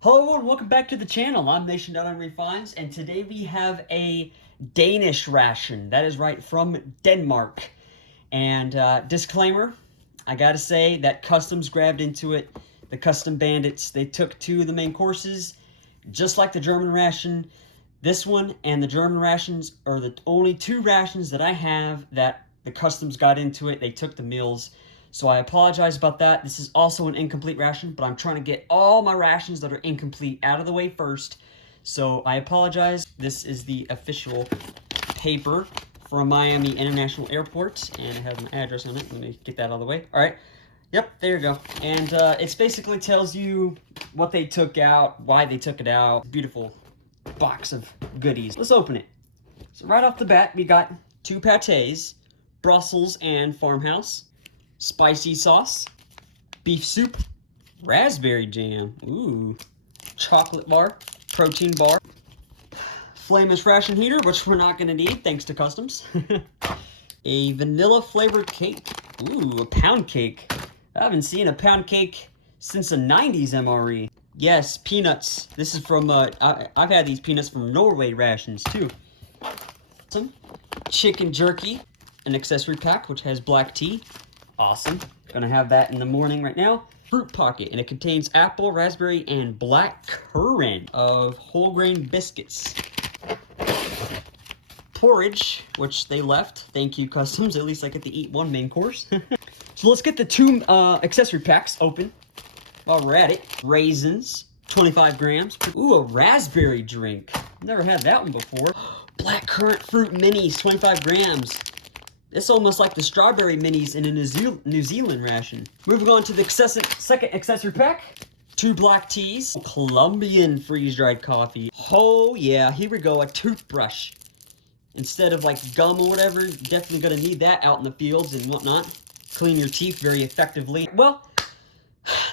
Hello everyone, welcome back to the channel. I'm Nation.MREfinds, and today we have a Danish ration. That is right, from Denmark. And disclaimer, I gotta say that Customs grabbed into it. The Custom Bandits, they took two of the main courses, just like the German ration. This one and the German rations are the only two rations that I have that the Customs got into it. They took the meals. So I apologize about that. This is also an incomplete ration, but I'm trying to get all my rations that are incomplete out of the way first. So I apologize. This is the official paper from Miami International Airport, and it has an address on it. Let me get that out of the way. All right. Yep, there you go. And it basically tells you what they took out, why they took it out. Beautiful box of goodies. Let's open it. So right off the bat, we got two pâtés, Brussels and Farmhouse, spicy sauce, beef soup, raspberry jam, ooh, chocolate bar, protein bar, flameless ration heater, which we're not going to need thanks to Customs, a vanilla flavored cake, ooh, a pound cake. I haven't seen a pound cake since the 90s MRE. Yes, peanuts. This is from, I've had these peanuts from Norway rations too. Some chicken jerky, an accessory pack which has black tea. Awesome. Gonna have that in the morning right now. Fruit pocket, and it contains apple, raspberry, and black currant of whole grain biscuits. Porridge, which they left. Thank you, Customs. At least I get to eat one main course. So let's get the two accessory packs open while we're at it. Raisins, 25 grams. Ooh, a raspberry drink. Never had that one before. Black currant fruit minis, 25 grams. It's almost like the strawberry minis in a New Zealand ration. Moving on to the second accessory pack. Two black teas. Colombian freeze-dried coffee. Oh yeah, here we go, a toothbrush. Instead of like gum or whatever, definitely gonna need that out in the fields and whatnot. Clean your teeth very effectively. Well,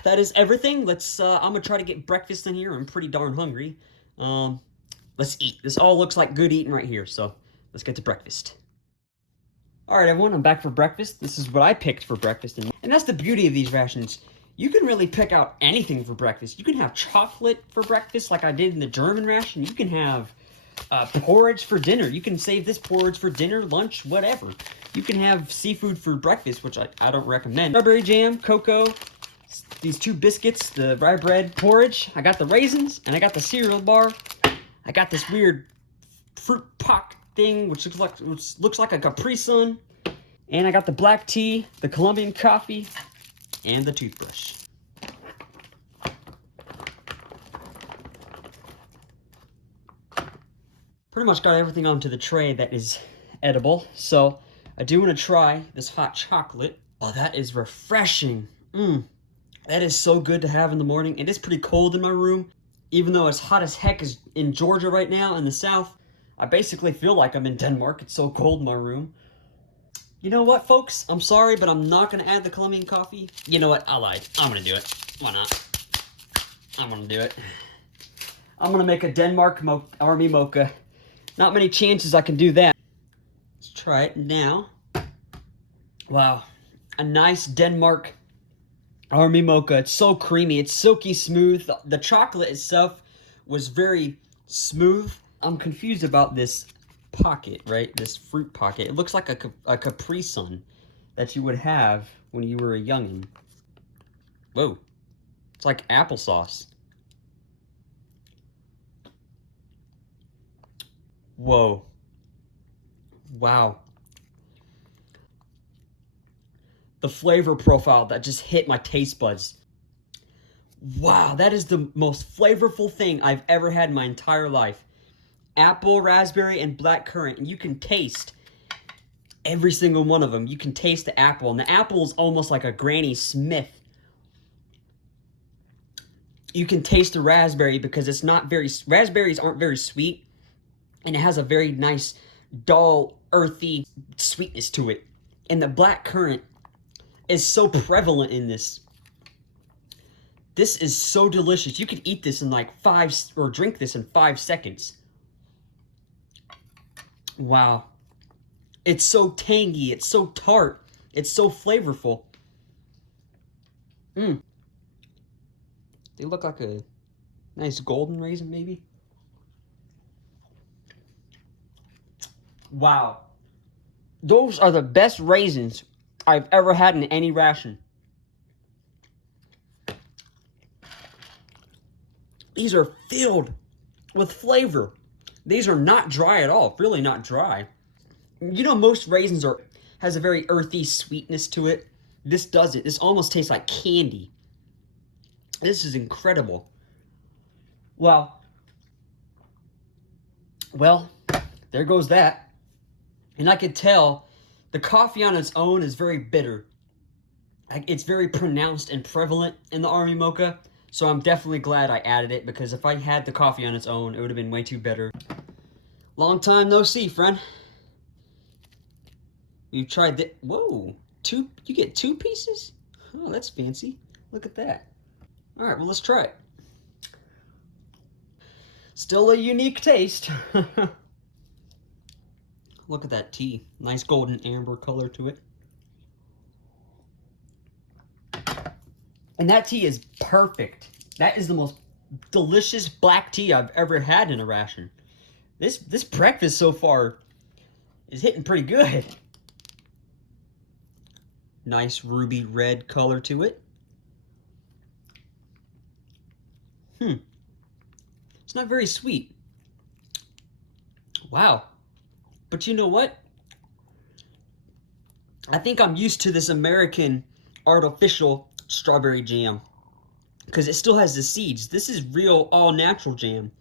that is everything. Let's, I'm gonna try to get breakfast in here. I'm pretty darn hungry. Let's eat. This all looks like good eating right here, so let's get to breakfast. Alright everyone, I'm back for breakfast. This is what I picked for breakfast. And that's the beauty of these rations. You can really pick out anything for breakfast. You can have chocolate for breakfast like I did in the German ration. You can have porridge for dinner. You can save this porridge for dinner, lunch, whatever. You can have seafood for breakfast, which I don't recommend. Strawberry jam, cocoa, these two biscuits, the rye bread, porridge. I got the raisins, and I got the cereal bar. I got this weird fruit pock thing, which looks like a Capri Sun. And I got the black tea, the Colombian coffee, and the toothbrush. Pretty much got everything onto the tray that is edible. So I do want to try this hot chocolate. Oh, that is refreshing. That is so good to have in the morning. It is pretty cold in my room. Even though it's hot as heck is in Georgia right now in the south, I basically feel like I'm in Denmark. It's so cold in my room. You know what, folks? I'm sorry, but I'm not going to add the Colombian coffee. You know what? I lied. I'm going to do it. Why not? I'm going to do it. I'm going to make a Denmark Army mocha. Not many chances I can do that. Let's try it now. Wow. A nice Denmark Army mocha. It's so creamy. It's silky smooth. The chocolate itself was very smooth. I'm confused about this pocket, right? This fruit pocket. It looks like a Capri Sun that you would have when you were a youngin'. Whoa. It's like applesauce. Whoa. Wow. The flavor profile that just hit my taste buds. Wow, that is the most flavorful thing I've ever had in my entire life. Apple, raspberry, and black currant, and you can taste every single one of them. You can taste the apple, and the apple is almost like a Granny Smith. You can taste the raspberry because it's not very, raspberries aren't very sweet, and it has a very nice, dull, earthy sweetness to it. And the black currant is so prevalent in this. This is so delicious. You could eat this in like or drink this in 5 seconds. Wow. It's so tangy. It's so tart. It's so flavorful. They look like a Nice golden raisin, maybe. Wow. Those are the best raisins I've ever had in any ration. These are filled with flavor. These are not dry at all. Really not dry. You know, most raisins has a very earthy sweetness to it. This doesn't. This almost tastes like candy. This is incredible. Well, there goes that. And I could tell the coffee on its own is very bitter. It's very pronounced and prevalent in the Army Mocha. So I'm definitely glad I added it, because if I had the coffee on its own, it would have been way too bitter. Long time no see, friend. We've tried that. Whoa, you get 2 pieces? Oh, that's fancy. Look at that. All right, well, let's try it. Still a unique taste. Look at that tea. Nice golden amber color to it. And that tea is perfect. That is the most delicious black tea I've ever had in a ration. This breakfast so far is hitting pretty good. Nice ruby red color to it. It's not very sweet. Wow. But you know what? I think I'm used to this American artificial strawberry jam, because it still has the seeds. This is real all-natural jam.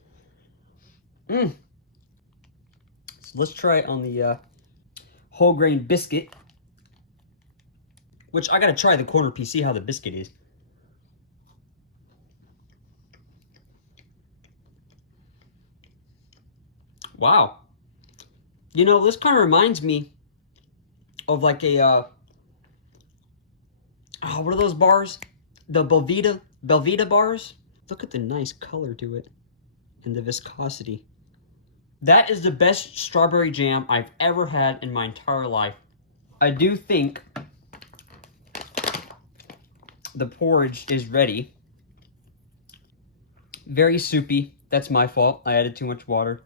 So let's try it on the whole grain biscuit, which I gotta try the corner piece, see how the biscuit is. Wow. You know, this kind of reminds me of like a, what are those bars? The Belvita bars? Look at the nice color to it and the viscosity. That is the best strawberry jam I've ever had in my entire life. I do think the porridge is ready. Very soupy. That's my fault. I added too much water.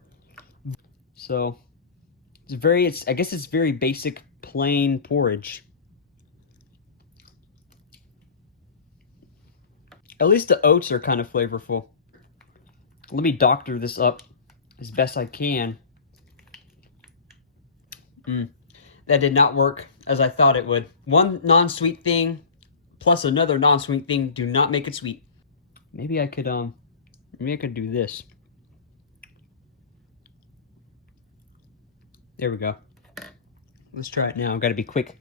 So I guess it's very basic, plain porridge. At least the oats are kind of flavorful. Let me doctor this up as best I can. That did not work as I thought it would. One non-sweet thing plus another non-sweet thing do not make it sweet. Maybe I could do this. There we go. Let's try it now. I've got to be quick.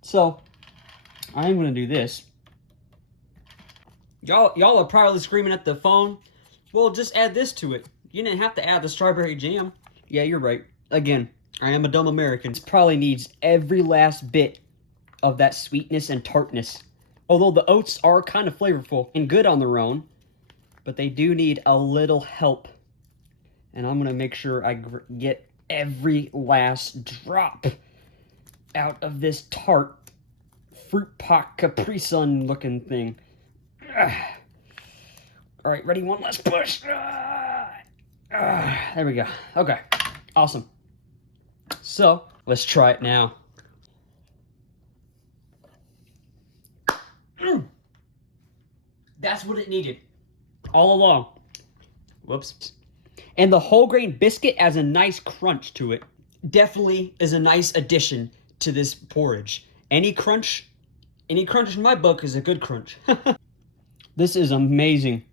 So, I'm going to do this. Y'all are probably screaming at the phone. Well, just add this to it. You didn't have to add the strawberry jam. Yeah, you're right. Again, I am a dumb American. This probably needs every last bit of that sweetness and tartness. Although the oats are kind of flavorful and good on their own, but they do need a little help. And I'm going to make sure I get every last drop out of this tart fruit pot Capri Sun looking thing. All right, ready? One last push. There we go. Okay, awesome. So let's try it now. That's what it needed all along. Whoops. And the whole grain biscuit adds a nice crunch to it. Definitely is a nice addition to this porridge. Any crunch in my book is a good crunch. This is amazing.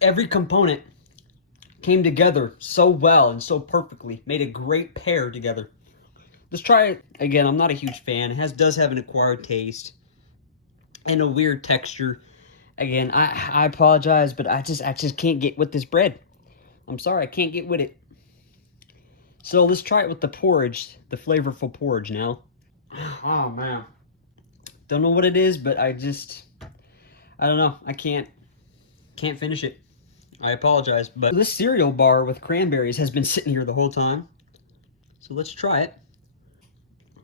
Every component came together so well and so perfectly. Made a great pair together. Let's try it again. I'm not a huge fan. It does have an acquired taste and a weird texture. Again, I apologize, but I just can't get with this bread. I'm sorry, I can't get with it. So let's try it with the porridge, the flavorful porridge now. Oh man. Don't know what it is, but I don't know. I can't finish it. I apologize, but this cereal bar with cranberries has been sitting here the whole time. So let's try it.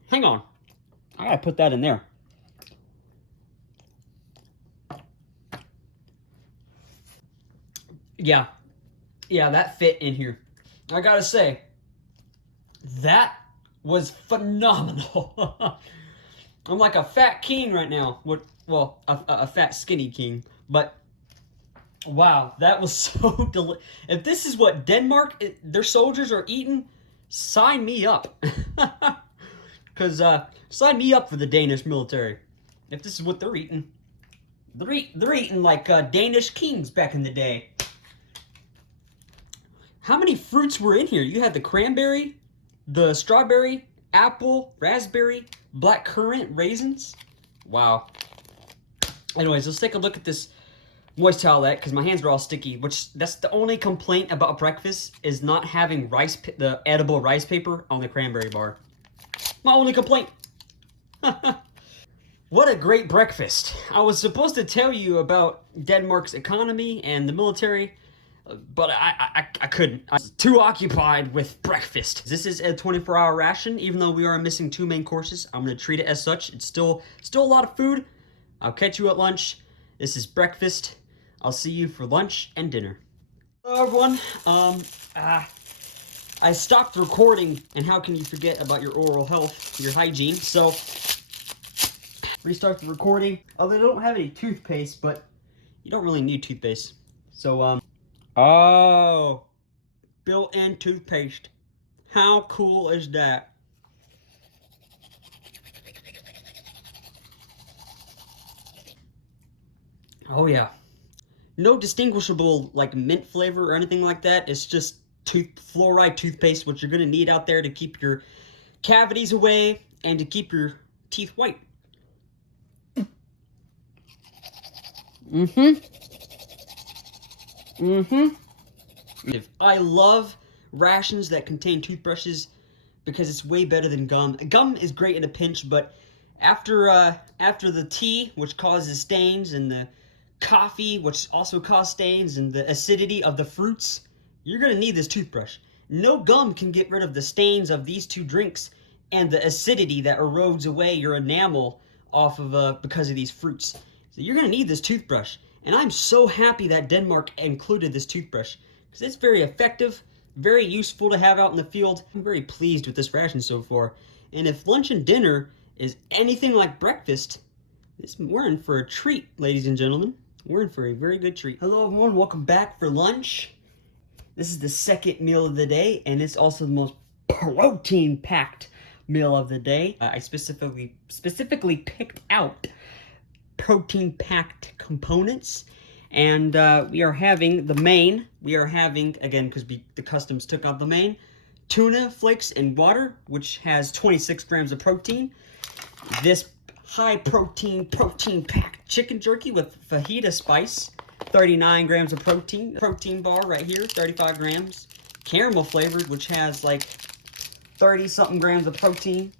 Hang on. I gotta put that in there. Yeah, that fit in here. I gotta say, that was phenomenal. I'm like a fat king right now. Well, a fat skinny king. But wow, that was so delicious. If this is what Denmark, their soldiers are eating, sign me up. Because sign me up for the Danish military. If this is what they're eating. They're eating like Danish kings back in the day. How many fruits were in here? You had the cranberry, the strawberry, apple, raspberry, black currant, raisins. Wow. Anyways, let's take a look at this moist towelette because my hands are all sticky, which that's the only complaint about breakfast is not having the edible rice paper on the cranberry bar. My only complaint. What a great breakfast. I was supposed to tell you about Denmark's economy and the military, but I couldn't. I was too occupied with breakfast. This is a 24-hour ration. Even though we are missing 2 main courses, I'm going to treat it as such. It's still a lot of food. I'll catch you at lunch. This is breakfast. I'll see you for lunch and dinner. Hello, everyone. I stopped recording, and how can you forget about your oral health, your hygiene? So, restart the recording. Although I don't have any toothpaste, but you don't really need toothpaste. So, oh, built-in toothpaste. How cool is that? Oh yeah. No distinguishable like mint flavor or anything like that. It's just fluoride toothpaste, which you're gonna need out there to keep your cavities away and to keep your teeth white. I love rations that contain toothbrushes because it's way better than gum. Gum is great in a pinch, but after the tea, which causes stains, and the coffee, which also causes stains, and the acidity of the fruits, you're gonna need this toothbrush. No gum can get rid of the stains of these 2 drinks and the acidity that erodes away your enamel off of because of these fruits. So you're gonna need this toothbrush. And I'm so happy that Denmark included this toothbrush because it's very effective, very useful to have out in the field. I'm very pleased with this ration so far. And if lunch and dinner is anything like breakfast, we're in for a treat, ladies and gentlemen. We're in for a very good treat. Hello, everyone. Welcome back for lunch. This is the second meal of the day, and it's also the most protein-packed meal of the day. I specifically picked out protein-packed components, and we are having the main. We are having, again, because the customs took out the main, tuna flakes in water, which has 26 grams of protein. This protein-packed chicken jerky with fajita spice, 39 grams of protein. Protein bar right here, 35 grams. Caramel flavored, which has like 30-something grams of protein.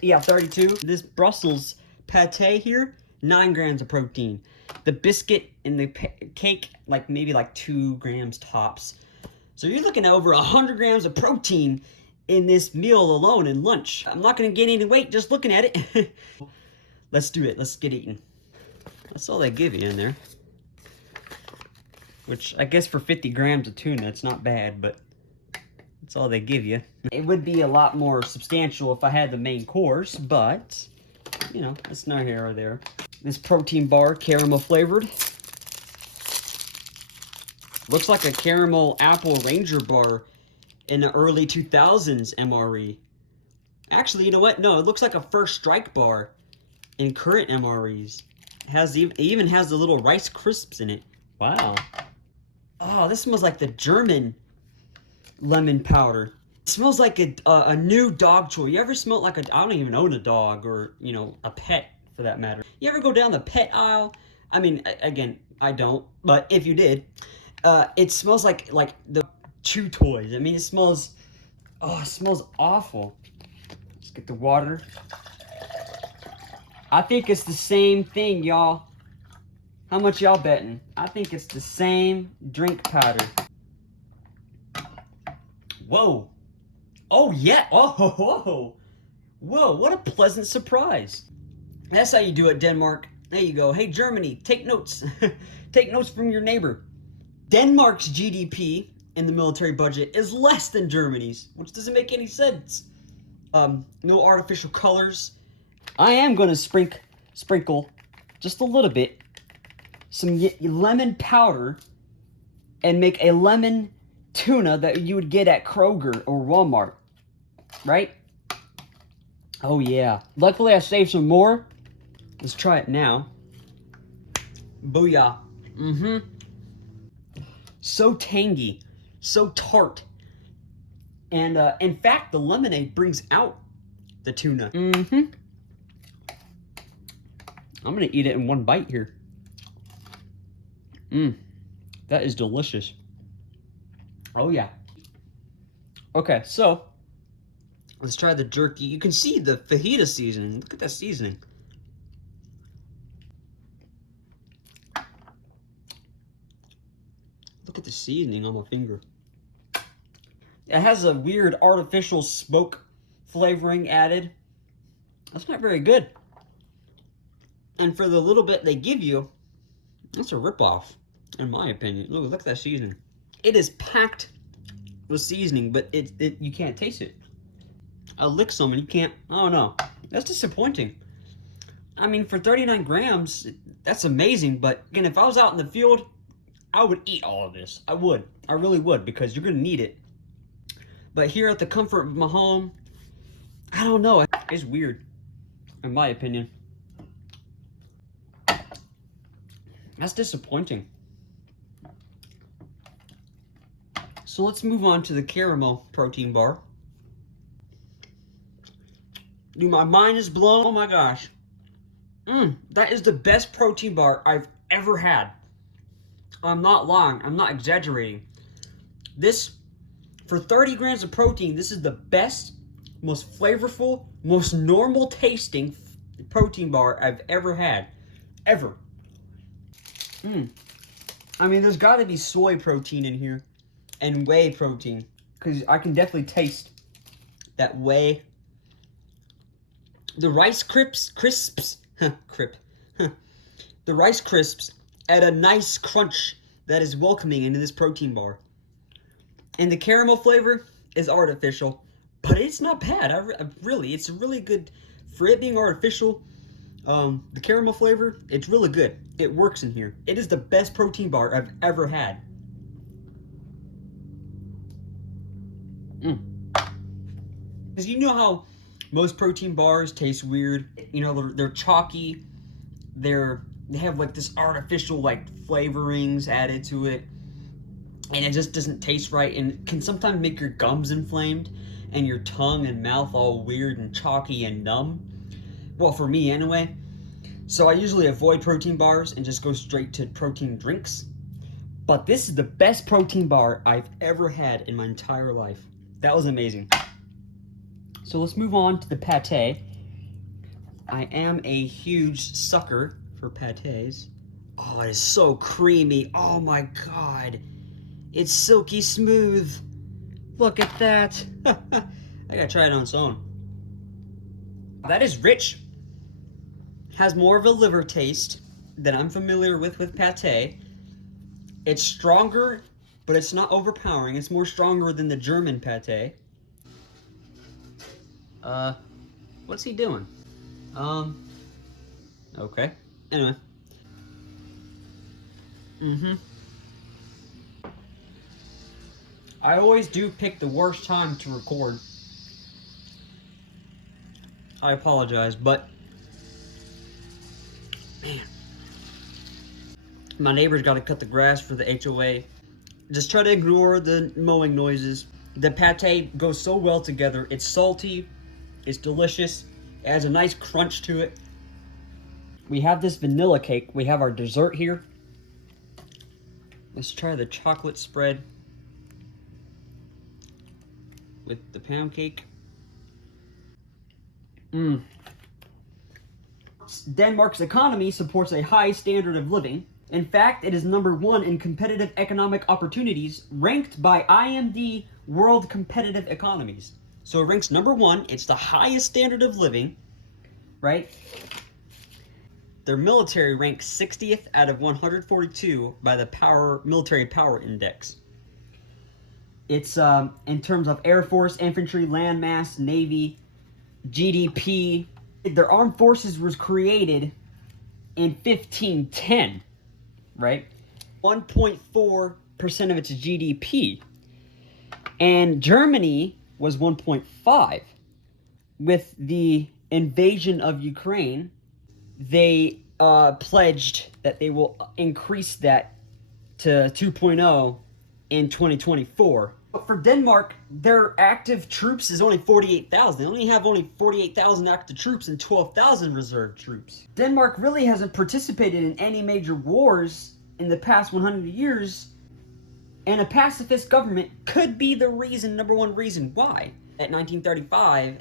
Yeah, 32. This Brussels pate here, 9 grams of protein. The biscuit and the cake, maybe 2 grams tops. So you're looking at over 100 grams of protein in this meal alone in lunch. I'm not going to gain any weight just looking at it. Let's do it. Let's get eating. That's all they give you in there. Which, I guess for 50 grams of tuna, it's not bad, but that's all they give you. It would be a lot more substantial if I had the main course, but, you know, that's not here or there. This protein bar, caramel flavored. Looks like a caramel apple ranger bar in the early 2000s MRE. Actually, you know what? No, it looks like a First Strike bar in current MREs. It even has the little Rice Crisps in it. Wow. Oh, this smells like the German lemon powder. It smells like a new dog toy. You ever smell like I don't even own a dog or, you know, a pet for that matter. You ever go down the pet aisle? I mean, again, I don't, but if you did, it smells like the chew toys. I mean, it smells awful. Let's get the water. I think it's the same thing, y'all. How much y'all betting? I think it's the same drink powder. Whoa. Oh, yeah. Oh, whoa. Whoa, what a pleasant surprise. That's how you do it, Denmark. There you go. Hey, Germany, take notes. Take notes from your neighbor. Denmark's GDP in the military budget is less than Germany's, which doesn't make any sense. No artificial colors. I am going to sprinkle just a little bit some lemon powder and make a lemon tuna that you would get at Kroger or Walmart, right? Oh yeah. Luckily I saved some more. Let's try it now. Booyah. So tangy, so tart. And in fact, the lemonade brings out the tuna. I'm gonna eat it in one bite here. That is delicious. Oh yeah. Okay, so let's try the jerky. You can see the fajita seasoning. Look at that seasoning. Look at the seasoning on my finger. It has a weird artificial smoke flavoring added. That's not very good. And for the little bit they give you, that's a ripoff, in my opinion. Look at that seasoning. It is packed with seasoning, but you can't taste it. I'll lick some and you can't. Oh no, that's disappointing. I mean, for 39 grams, that's amazing. But again, if I was out in the field, I would eat all of this. I would. I really would, because you're gonna need it. But here at the comfort of my home, I don't know. It's weird, in my opinion. That's disappointing. So let's move on to the caramel protein bar. Dude, my mind is blown. Oh my gosh. That is the best protein bar I've ever had. I'm not lying. I'm not exaggerating. This, for 30 grams of protein, this is the best, most flavorful, most normal tasting protein bar I've ever had. Ever. I mean, there's got to be soy protein in here and whey protein, because I can definitely taste that whey. The Rice Crisps, the Rice Crisps add a nice crunch that is welcoming into this protein bar. And the caramel flavor is artificial, but it's not bad. It's really good for it being artificial. The caramel flavor, it's really good. It works in here. It is the best protein bar I've ever had. Because you know how most protein bars taste weird? You know, they're chalky. They have like this artificial like flavorings added to it. And it just doesn't taste right, and can sometimes make your gums inflamed and your tongue and mouth all weird and chalky and numb. Well, for me anyway. So I usually avoid protein bars and just go straight to protein drinks. But this is the best protein bar I've ever had in my entire life. That was amazing. So let's move on to the pate. I am a huge sucker for pates. Oh, it is so creamy. Oh my god. It's silky smooth. Look at that. I gotta try it on its own. That is rich. Has more of a liver taste than I'm familiar with pate. It's stronger, but it's not overpowering. It's more stronger than the German pate. What's he doing? Okay. Anyway. I always do pick the worst time to record. I apologize, but man, my neighbor's got to cut the grass for the HOA. Just try to ignore the mowing noises. The pate goes so well together. It's salty, it's delicious, it has a nice crunch to it. We have this vanilla cake. We have our dessert here. Let's try the chocolate spread with the pound cake. Denmark's economy supports a high standard of living. In fact, it is #1 in competitive economic opportunities, ranked by IMD World Competitive Economies. So it ranks number 1. It's the highest standard of living, right? Their military ranks 60th out of 142 by the military power index. It's in terms of Air Force, infantry, land mass, Navy, GDP. Their armed forces was created in 1510, right? 1.4% of its GDP. And Germany was 1.5. With the invasion of Ukraine, they pledged that they will increase that to 2.0 in 2024. But for Denmark, their active troops is only 48,000. They only have 48,000 active troops and 12,000 reserve troops. Denmark really hasn't participated in any major wars in the past 100 years, and a pacifist government could be the number one reason why. At 1935,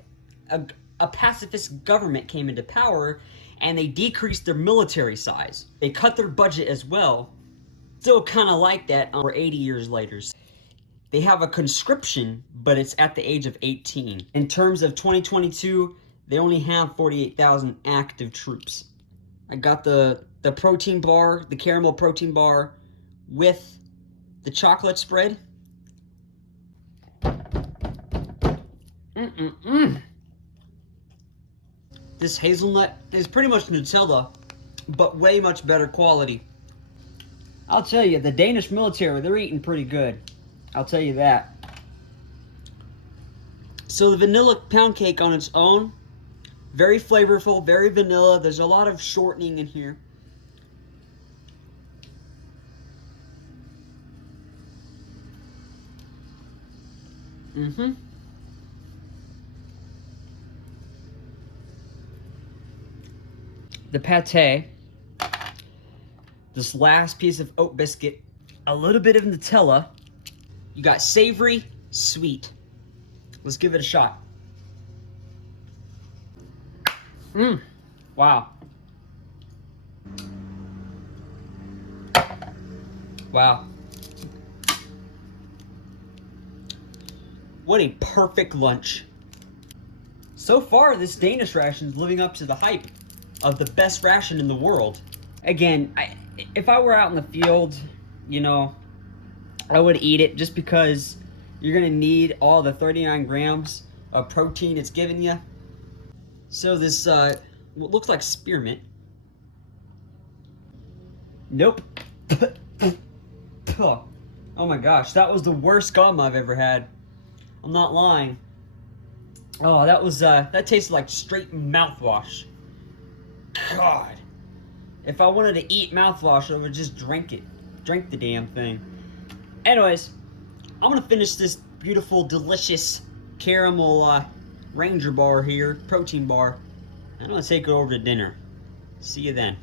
a pacifist government came into power, and they decreased their military size. They cut their budget as well. Still kind of like that over 80 years later. They have a conscription, but it's at the age of 18. In terms of 2022, they only have 48,000 active troops. I got the protein bar, the caramel protein bar with the chocolate spread. This hazelnut is pretty much Nutella, but way much better quality. I'll tell you, the Danish military, they're eating pretty good. I'll tell you that. So the vanilla pound cake on its own, very flavorful, very vanilla. There's a lot of shortening in here. The pate, this last piece of oat biscuit, a little bit of Nutella. You got savory, sweet. Let's give it a shot. Wow. Wow. What a perfect lunch. So far, this Danish ration is living up to the hype of the best ration in the world. Again, if I were out in the field, you know, I would eat it just because you're gonna need all the 39 grams of protein it's giving you. So this, what looks like spearmint. Nope. Oh my gosh, that was the worst gum I've ever had. I'm not lying. Oh, that tasted like straight mouthwash. God. If I wanted to eat mouthwash, I would just drink it. Drink the damn thing. Anyways, I'm gonna finish this beautiful, delicious caramel Ranger bar here, protein bar. I'm gonna take it over to dinner. See you then.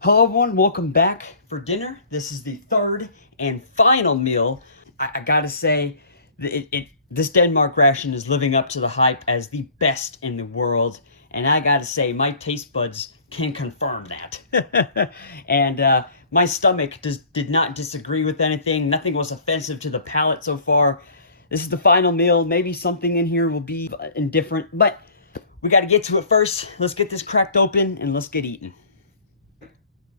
Hello everyone, welcome back for dinner. This is the third and final meal. I gotta say, this Denmark ration is living up to the hype as the best in the world. And I gotta say, my taste buds can confirm that. And my stomach did not disagree with anything. Nothing was offensive to the palate so far. This is the final meal. Maybe something in here will be indifferent, but we gotta get to it first. Let's get this cracked open and let's get eating.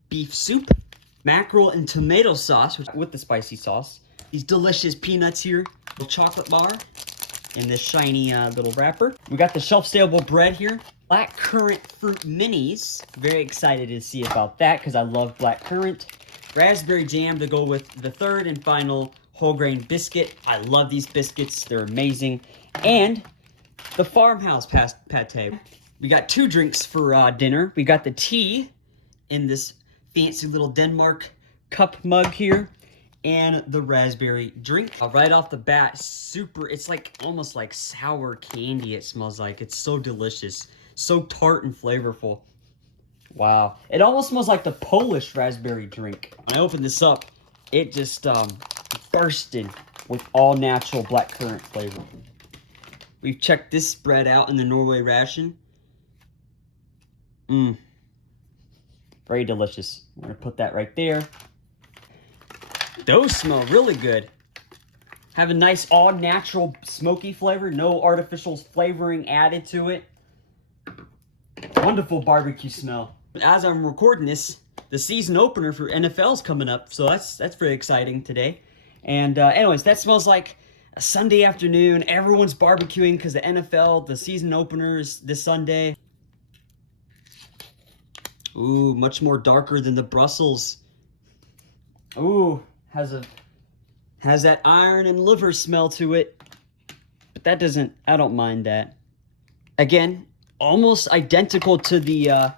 Beef soup, mackerel and tomato sauce with the spicy sauce. These delicious peanuts here, the chocolate bar in this shiny little wrapper. We got the shelf-stable bread here. Black currant fruit minis. Very excited to see about that because I love black currant. Raspberry jam to go with the third and final whole grain biscuit. I love these biscuits. They're amazing. And the farmhouse pate. We got two drinks for dinner. We got the tea in this fancy little Denmark cup mug here. And the raspberry drink. Right off the bat, it's like almost like sour candy it smells like. It's so delicious. So tart and flavorful. Wow. It almost smells like the Polish raspberry drink. When I opened this up, it just bursted with all natural black currant flavor. We've checked this spread out in the Norway ration. Very delicious. I'm gonna put that right there. Those smell really good. Have a nice all-natural smoky flavor. No artificial flavoring added to it. Wonderful barbecue smell. As I'm recording this, the season opener for NFL's coming up, so that's pretty exciting today. And anyways, that smells like a Sunday afternoon. Everyone's barbecuing because the NFL, the season opener is this Sunday. Ooh, much more darker than the Brussels. Ooh, has that iron and liver smell to it. But that doesn't, I don't mind that. Again, almost identical to the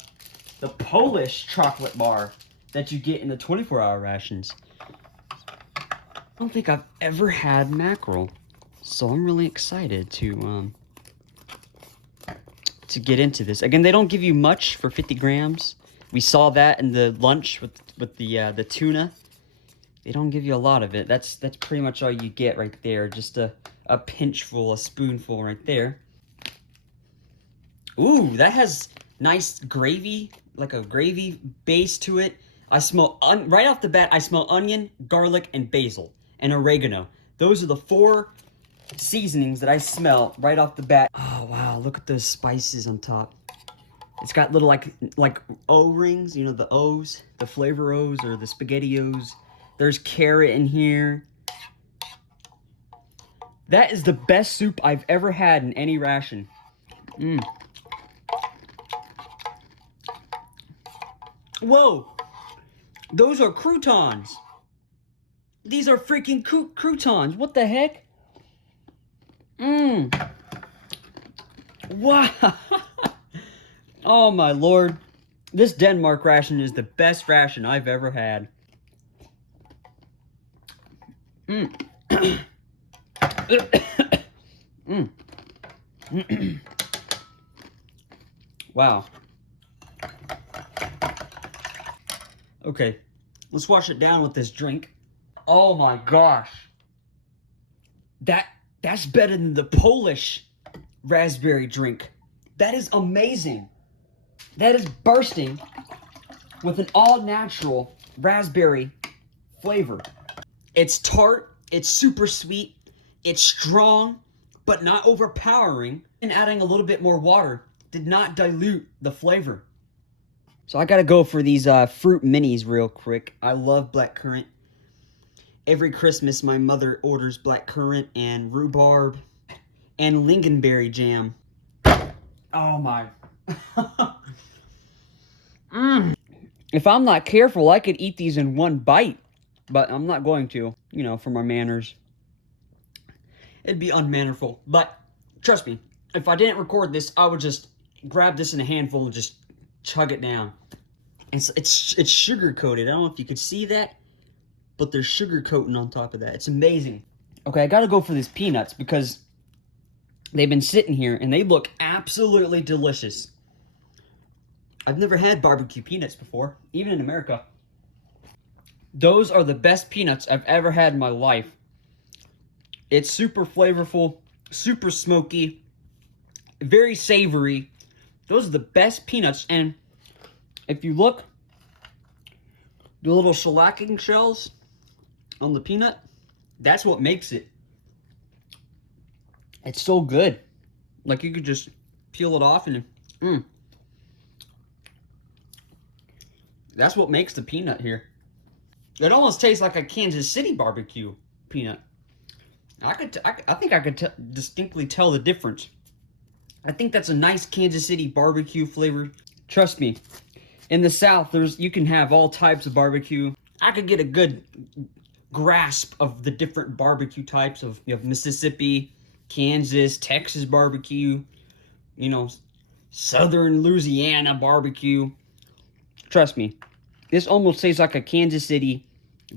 Polish chocolate bar that you get in the 24-hour rations. I don't think I've ever had mackerel, so I'm really excited to get into this. Again, they don't give you much for 50 grams. We saw that in the lunch with the tuna. They don't give you a lot of it. That's pretty much all you get right there. Just a pinchful, a spoonful right there. Ooh, that has nice gravy, like a gravy base to it. I smell, right off the bat, I smell onion, garlic, and basil, and oregano. Those are the 4 seasonings that I smell right off the bat. Oh, wow, look at those spices on top. It's got little, like O-rings, you know, the O's, the flavor O's, or the SpaghettiOs. There's carrot in here. That is the best soup I've ever had in any ration. Mmm. Whoa! Those are croutons! These are freaking croutons! What the heck? Mmm! Wow! Oh my lord. This Denmark ration is the best ration I've ever had. Mmm. Mmm. Wow. Okay, let's wash it down with this drink. Oh my gosh. That's better than the Polish raspberry drink. That is amazing. That is bursting with an all-natural raspberry flavor. It's tart, it's super sweet, it's strong, but not overpowering. And adding a little bit more water did not dilute the flavor. So I gotta go for these fruit minis real quick. I love blackcurrant. Every Christmas, my mother orders blackcurrant and rhubarb and lingonberry jam. Oh my. If I'm not careful, I could eat these in one bite. But I'm not going to, you know, for my manners. It'd be unmannerful. But trust me, if I didn't record this, I would just grab this in a handful and just chug it down. It's sugar coated. I don't know if you could see that, but there's sugar coating on top of that. It's amazing. Okay, I gotta go for these peanuts because they've been sitting here and they look absolutely delicious. I've never had barbecue peanuts before, even in America. Those are the best peanuts I've ever had in my life. It's super flavorful, super smoky, very savory. Those are the best peanuts, and if you look, the little shellacking shells on the peanut, that's what makes it. It's so good. Like, you could just peel it off and that's what makes the peanut here. It almost tastes like a Kansas City barbecue peanut. I think I could distinctly tell the difference. I think that's a nice Kansas City barbecue flavor. Trust me, in the South, you can have all types of barbecue. I could get a good grasp of the different barbecue types of, you know, Mississippi, Kansas, Texas barbecue, you know, Southern Louisiana barbecue. Trust me, this almost tastes like a Kansas City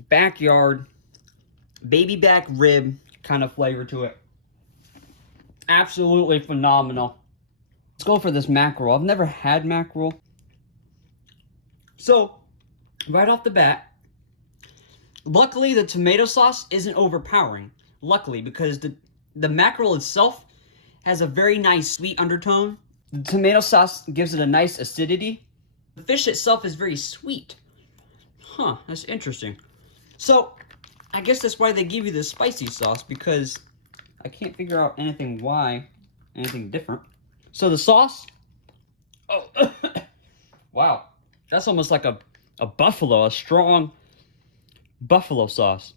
backyard, baby back rib kind of flavor to it. Absolutely phenomenal. Let's go for this mackerel. I've never had mackerel. So, right off the bat, luckily the tomato sauce isn't overpowering. Luckily, because the mackerel itself has a very nice sweet undertone. The tomato sauce gives it a nice acidity. The fish itself is very sweet. Huh, that's interesting. So, I guess that's why they give you the spicy sauce, because I can't figure out anything different. So the sauce, oh, wow, that's almost like a buffalo, a strong buffalo sauce.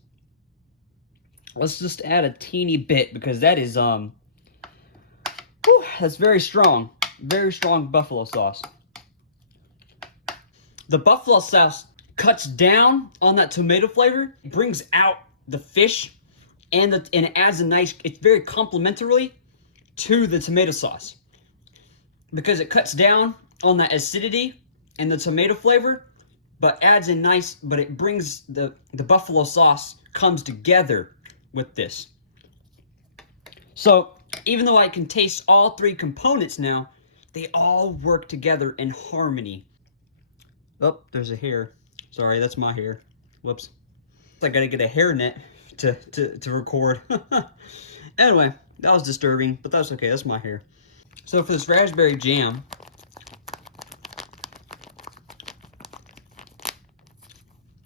Let's just add a teeny bit, because that is, that's very strong buffalo sauce. The buffalo sauce cuts down on that tomato flavor, brings out the fish, and it adds a nice, it's very complementary to the tomato sauce. Because it cuts down on that acidity and the tomato flavor, but adds a nice, but it brings the buffalo sauce comes together with this. So even though I can taste all three components now, they all work together in harmony. Oh, there's a hair. Sorry, that's my hair. Whoops. I gotta get a hairnet to record. Anyway, that was disturbing, but that's okay. That's my hair. So for this raspberry jam,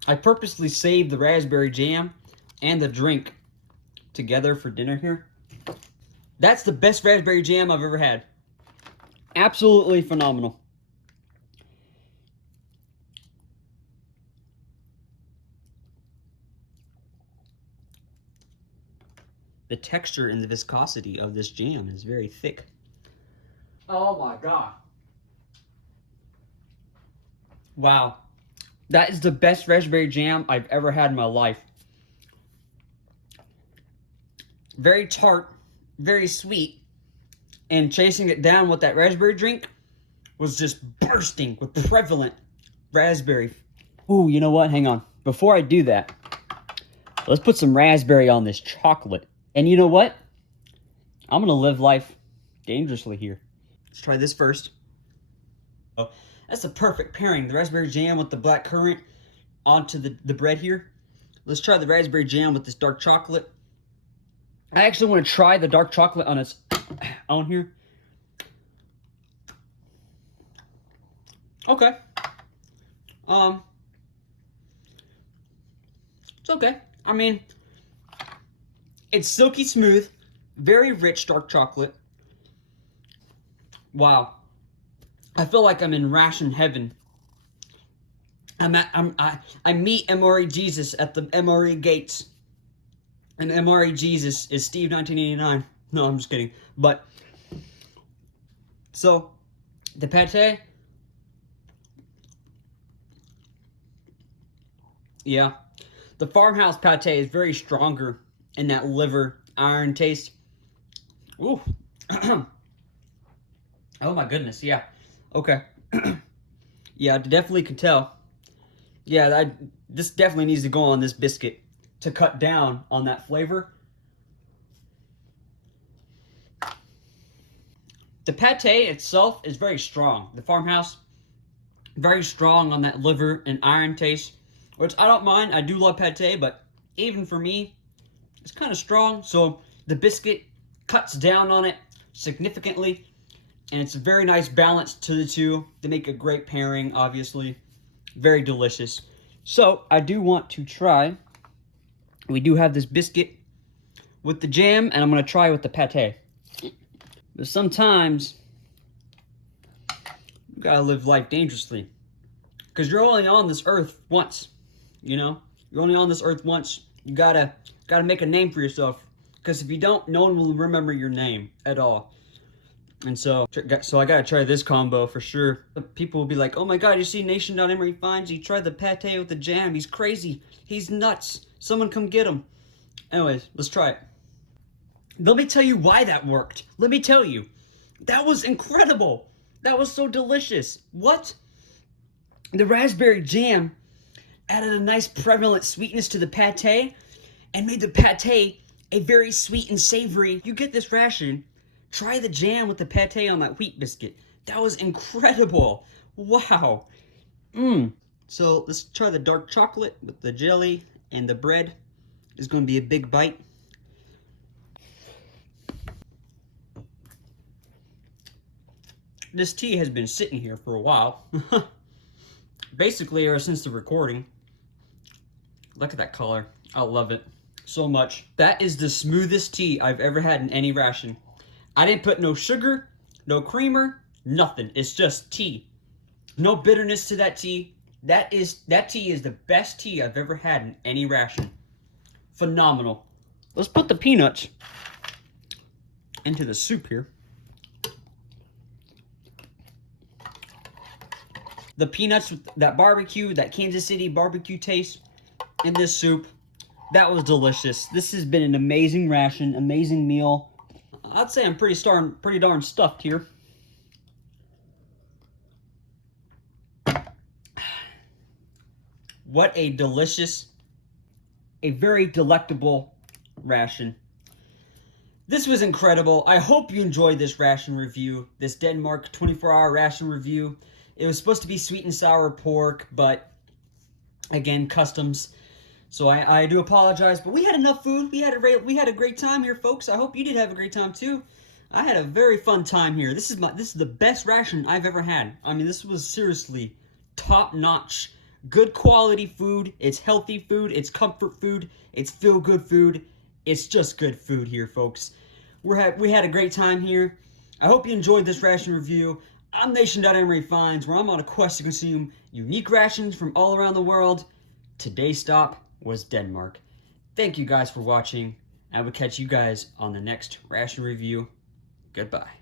I purposely saved the raspberry jam and the drink together for dinner here. That's the best raspberry jam I've ever had. Absolutely phenomenal. The texture and the viscosity of this jam is very thick. Oh my god. Wow. That is the best raspberry jam I've ever had in my life. Very tart, very sweet, and chasing it down with that raspberry drink was just bursting with prevalent raspberry. Ooh, you know what? Hang on. Before I do that, let's put some raspberry on this chocolate. And you know what? I'm gonna live life dangerously here. Let's try this first. Oh, that's a perfect pairing. The raspberry jam with the black currant onto the bread here. Let's try the raspberry jam with this dark chocolate. I actually want to try the dark chocolate on its own here. Okay. It's okay. I mean, it's silky smooth, very rich dark chocolate. Wow. I feel like I'm in ration heaven. I meet MRE Jesus at the MRE gates. And MRE Jesus is Steve 1989. No, I'm just kidding. But, so, the pate. Yeah. The farmhouse pate is very stronger in that liver iron taste. Ooh. Oh my goodness, yeah. Okay. Yeah, I definitely can tell. Yeah, this definitely needs to go on this biscuit to cut down on that flavor. The pate itself is very strong. The farmhouse, very strong on that liver and iron taste, which I don't mind. I do love pate, but even for me, it's kind of strong. So the biscuit cuts down on it significantly, and it's a very nice balance to the two. They make a great pairing, obviously. Very delicious. So I do want to try. We do have this biscuit with the jam, and I'm going to try with the pate. But sometimes you gotta live life dangerously, because you're only on this earth once. You know, you're only on this earth once. You gotta make a name for yourself, because if you don't, no one will remember your name at all. And so I gotta try this combo for sure. People will be like, "Oh my God, you see Nation.MREfinds? He tried the pate with the jam. He's crazy. He's nuts. Someone come get him." Anyways, let's try it. Let me tell you why that worked. Let me tell you. That was incredible. That was so delicious. What? The raspberry jam added a nice prevalent sweetness to the pate and made the pate a very sweet and savory. You get this ration, try the jam with the pate on that wheat biscuit. That was incredible. Wow. So let's try the dark chocolate with the jelly and the bread. It's going to be a big bite. This tea has been sitting here for a while. Basically, ever since the recording. Look at that color. I love it so much. That is the smoothest tea I've ever had in any ration. I didn't put no sugar, no creamer, nothing. It's just tea. No bitterness to that tea. That tea is the best tea I've ever had in any ration. Phenomenal. Let's put the peanuts into the soup here. The peanuts with that barbecue, that Kansas City barbecue taste in this soup, that was delicious. This has been an amazing ration, amazing meal. I'd say I'm pretty darn stuffed here. What a delicious, a very delectable ration. This was incredible. I hope you enjoyed this ration review, this Denmark 24-hour ration review. It was supposed to be sweet and sour pork, but again, customs. So I do apologize, but we had enough food. We had a great time here, folks. I hope you did have a great time too. I had a very fun time here. This is the best ration I've ever had. I mean, this was seriously top-notch. Good quality food. It's healthy food. It's comfort food. It's feel-good food. It's just good food here, folks. We had a great time here. I hope you enjoyed this ration review. I'm Nation.MREfinds, where I'm on a quest to consume unique rations from all around the world. Today's stop was Denmark. Thank you guys for watching. I will catch you guys on the next ration review. Goodbye.